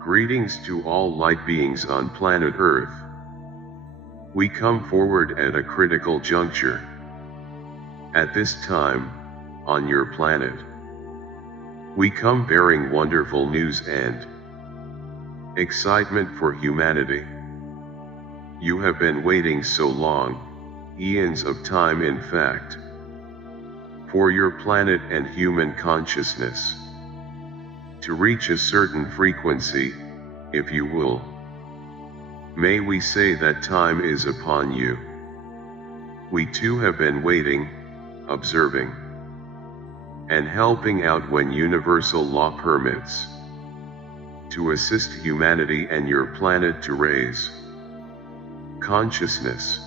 Greetings to all light beings on planet Earth. We come forward at a critical juncture. At this time, on your planet, we come bearing wonderful news and excitement for humanity. You have been waiting so long, eons of time in fact, for your planet and human consciousness to reach a certain frequency, if you will. May we say that time is upon you. We too have been waiting, observing, and helping out when universal law permits, to assist humanity and your planet to raise consciousness.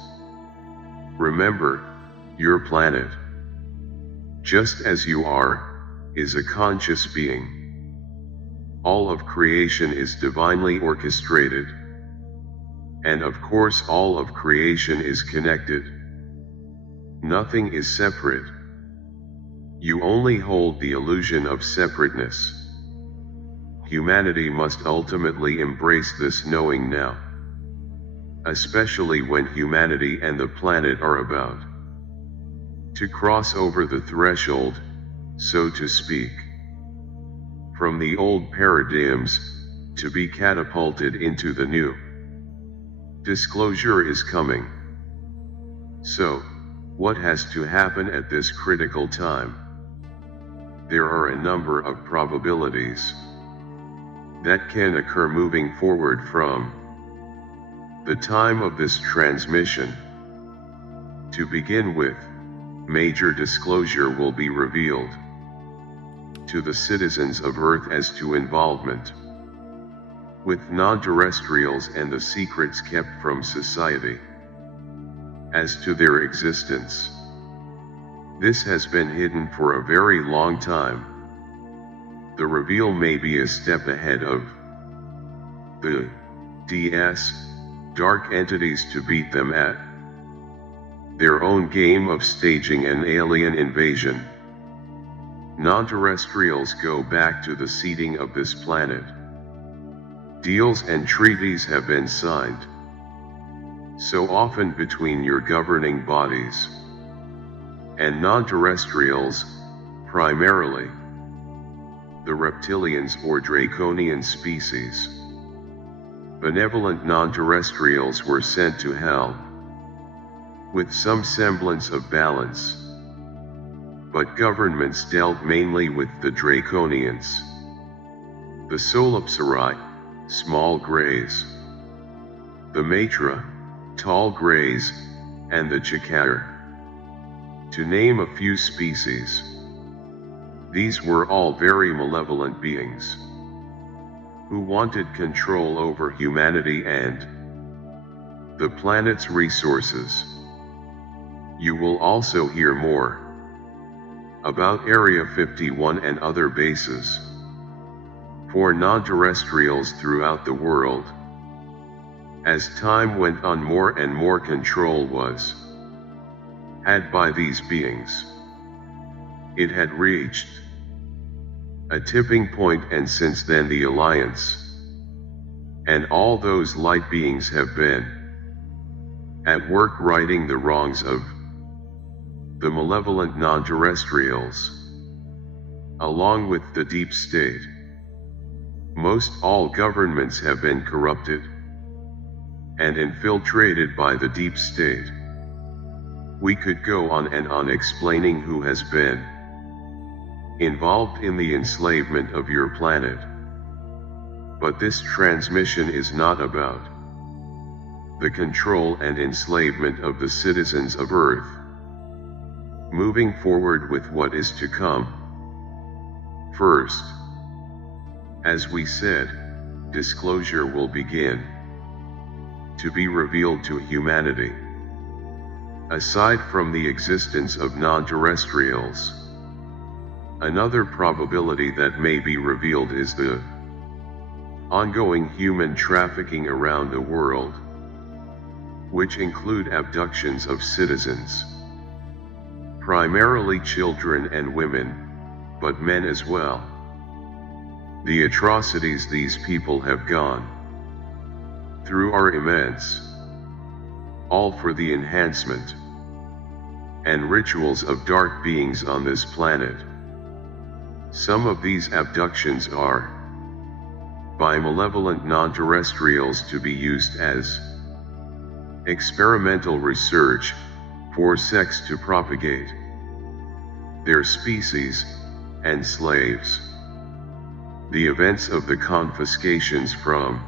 Remember, your planet, just as you are, is a conscious being. All of creation is divinely orchestrated. And of course all of creation is connected. Nothing is separate. You only hold the illusion of separateness. Humanity must ultimately embrace this knowing now. Especially when humanity and the planet are about to cross over the threshold, so to speak, from the old paradigms, to be catapulted into the new. Disclosure is coming. So, what has to happen at this critical time? There are a number of probabilities that can occur moving forward from the time of this transmission. To begin with, major disclosure will be revealed to the citizens of Earth as to involvement with non-terrestrials and the secrets kept from society as to their existence. This has been hidden for a very long time. The reveal may be a step ahead of the dark entities to beat them at their own game of staging an alien invasion. Non-terrestrials go back to the seeding of this planet. Deals and treaties have been signed so often between your governing bodies and non-terrestrials, primarily the reptilians or draconian species. Benevolent non-terrestrials were sent to hell with some semblance of balance. But governments dealt mainly with the draconians, the Solipsari, small greys, the Matra, tall greys, and the Chakar, to name a few species. These were all very malevolent beings who wanted control over humanity and the planet's resources. You will also hear more about Area 51 and other bases for non-terrestrials throughout the world. As time went on, more and more control was had by these beings. It had reached a tipping point, and since then the Alliance and all those light beings have been at work righting the wrongs of the malevolent non-terrestrials, along with the deep state. Most all governments have been corrupted and infiltrated by the deep state. We could go on and on explaining who has been involved in the enslavement of your planet. But this transmission is not about the control and enslavement of the citizens of Earth. Moving forward with what is to come. First, as we said, disclosure will begin to be revealed to humanity. Aside from the existence of non-terrestrials, another probability that may be revealed is the ongoing human trafficking around the world, which include abductions of citizens, primarily children and women, but men as well. The atrocities these people have gone through are immense, all for the enhancement and rituals of dark beings on this planet. Some of these abductions are by malevolent non-terrestrials to be used as experimental research for sex to propagate their species and slaves. The events of the confiscations from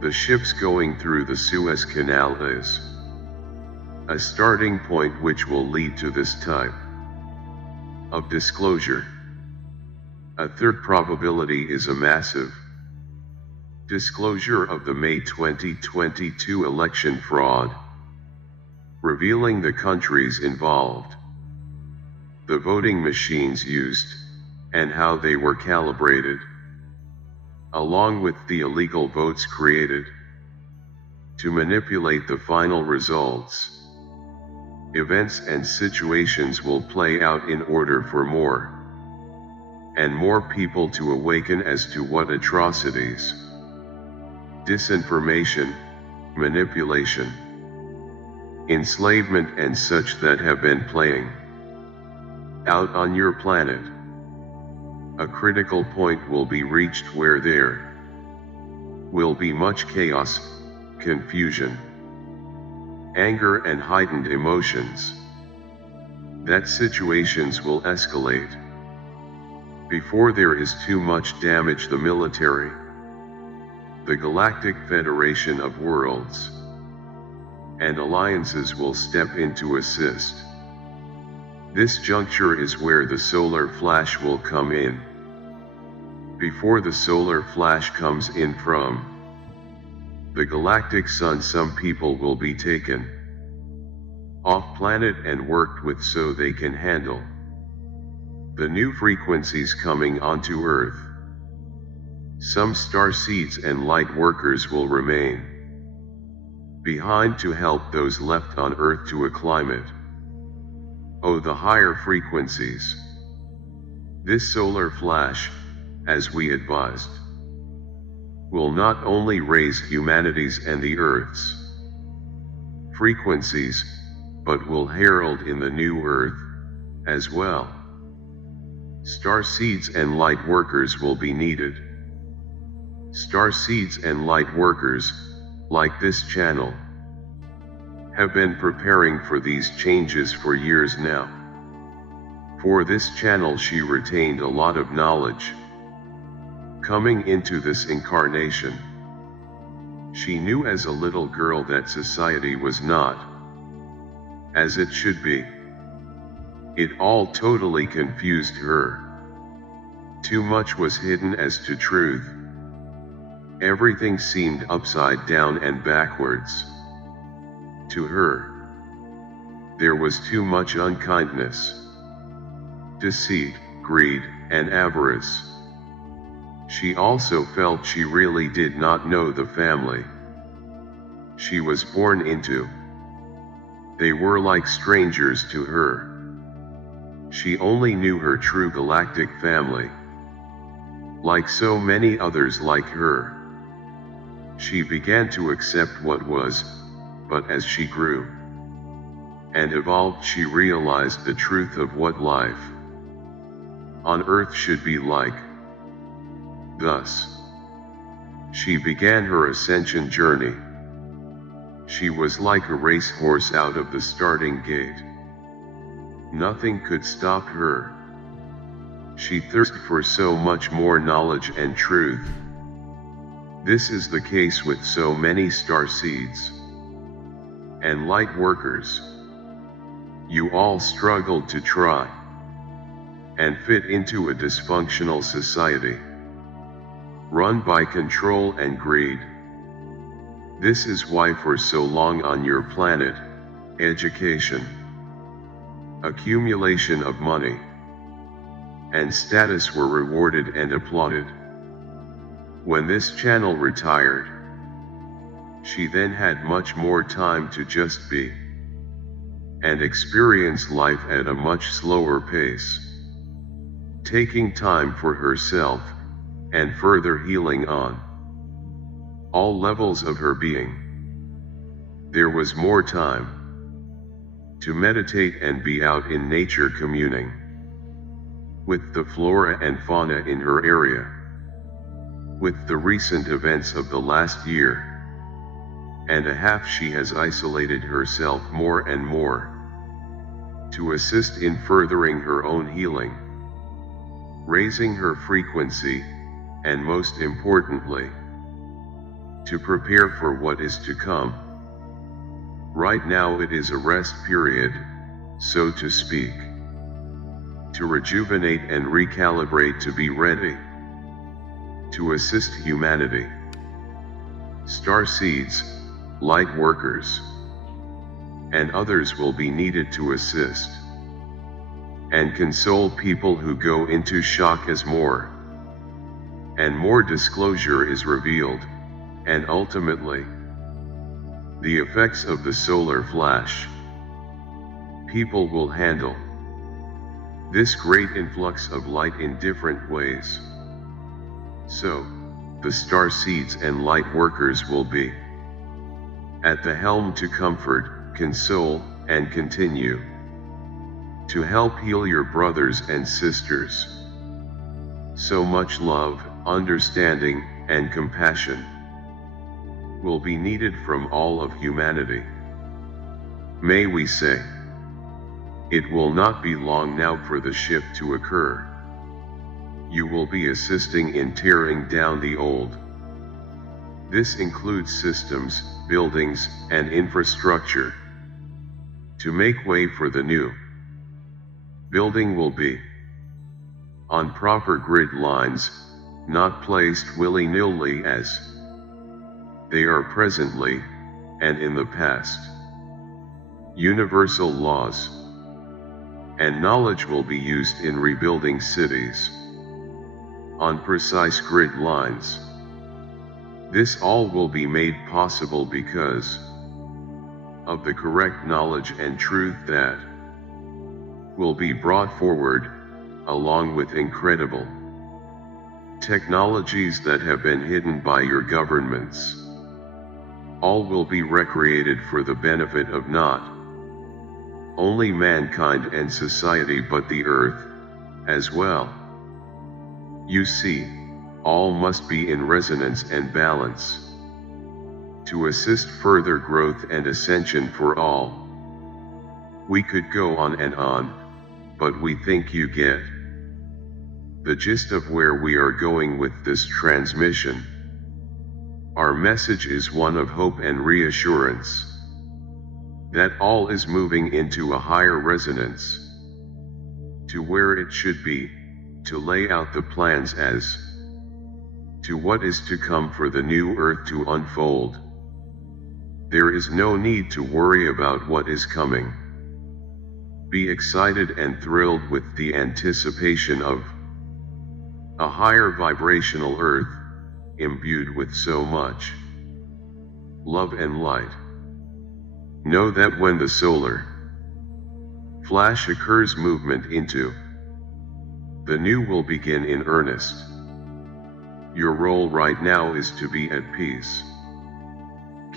the ships going through the Suez Canal is a starting point which will lead to this type of disclosure. A third probability is a massive disclosure of the May 2022 election fraud, revealing the countries involved, the voting machines used, and how they were calibrated, along with the illegal votes created to manipulate the final results. Events and situations will play out in order for more and more people to awaken as to what atrocities, disinformation, manipulation, enslavement and such that have been playing out on your planet. A critical point will be reached where there will be much chaos, confusion, anger and heightened emotions. That situations will escalate before there is too much damage. The military, the Galactic Federation of Worlds, and alliances will step in to assist. This juncture is where the solar flash will come in. Before the solar flash comes in from the galactic sun, some people will be taken off planet and worked with so they can handle the new frequencies coming onto Earth. Some star seeds and light workers will remain behind to help those left on Earth to acclimate. Oh, the higher frequencies. This solar flash, as we advised, will not only raise humanity's and the Earth's frequencies, but will herald in the new Earth as well. Star seeds and light workers will be needed. Star seeds and light workers, like this channel, have been preparing for these changes for years now. For this channel she retained a lot of knowledge. Coming into this incarnation, she knew as a little girl that society was not as it should be. It all totally confused her. Too much was hidden as to truth. Everything seemed upside down and backwards. To her, there was too much unkindness, deceit, greed, and avarice. She also felt she really did not know the family she was born into. They were like strangers to her. She only knew her true galactic family. Like so many others like her, she began to accept what was, but as she grew and evolved, she realized the truth of what life on Earth should be like. Thus, she began her ascension journey. She was like a racehorse out of the starting gate. Nothing could stop her. She thirsted for so much more knowledge and truth. This is the case with so many star seeds and light workers. You all struggled to try and fit into a dysfunctional society run by control and greed. This is why for so long on your planet, education, accumulation of money, and status were rewarded and applauded. When this channel retired, she then had much more time to just be and experience life at a much slower pace, taking time for herself, and further healing on all levels of her being. There was more time to meditate and be out in nature communing with the flora and fauna in her area. With the recent events of the last year and a half, she has isolated herself more and more to assist in furthering her own healing, raising her frequency, and most importantly, to prepare for what is to come. Right now it is a rest period, so to speak, to rejuvenate and recalibrate, to be ready to assist humanity. Star seeds, light workers, and others will be needed to assist and console people who go into shock as more and more disclosure is revealed, and ultimately, the effects of the solar flash. People will handle this great influx of light in different ways. So, the star seeds and light workers will be at the helm to comfort, console, and continue to help heal your brothers and sisters. So much love, understanding, and compassion will be needed from all of humanity. May we say, it will not be long now for the shift to occur. You will be assisting in tearing down the old. This includes systems, buildings, and infrastructure to make way for the new. Building will be on proper grid lines, not placed willy-nilly as they are presently, and in the past. Universal laws and knowledge will be used in rebuilding cities on precise grid lines. This all will be made possible because of the correct knowledge and truth that will be brought forward, along with incredible technologies that have been hidden by your governments. All will be recreated for the benefit of not only mankind and society but the earth as well. You see, all must be in resonance and balance to assist further growth and ascension for all. We could go on and on, but we think you get the gist of where we are going with this transmission. Our message is one of hope and reassurance that all is moving into a higher resonance to where it should be, to lay out the plans as to what is to come for the new earth to unfold. There is no need to worry about what is coming. Be excited and thrilled with the anticipation of a higher vibrational earth, imbued with so much love and light. Know that when the solar flash occurs, movement into the new will begin in earnest. Your role right now is to be at peace.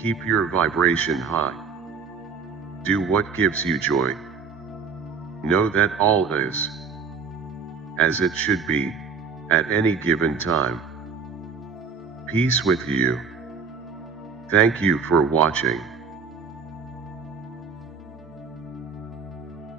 Keep your vibration high. Do what gives you joy. Know that all is as it should be at any given time. Peace with you. Thank you for watching.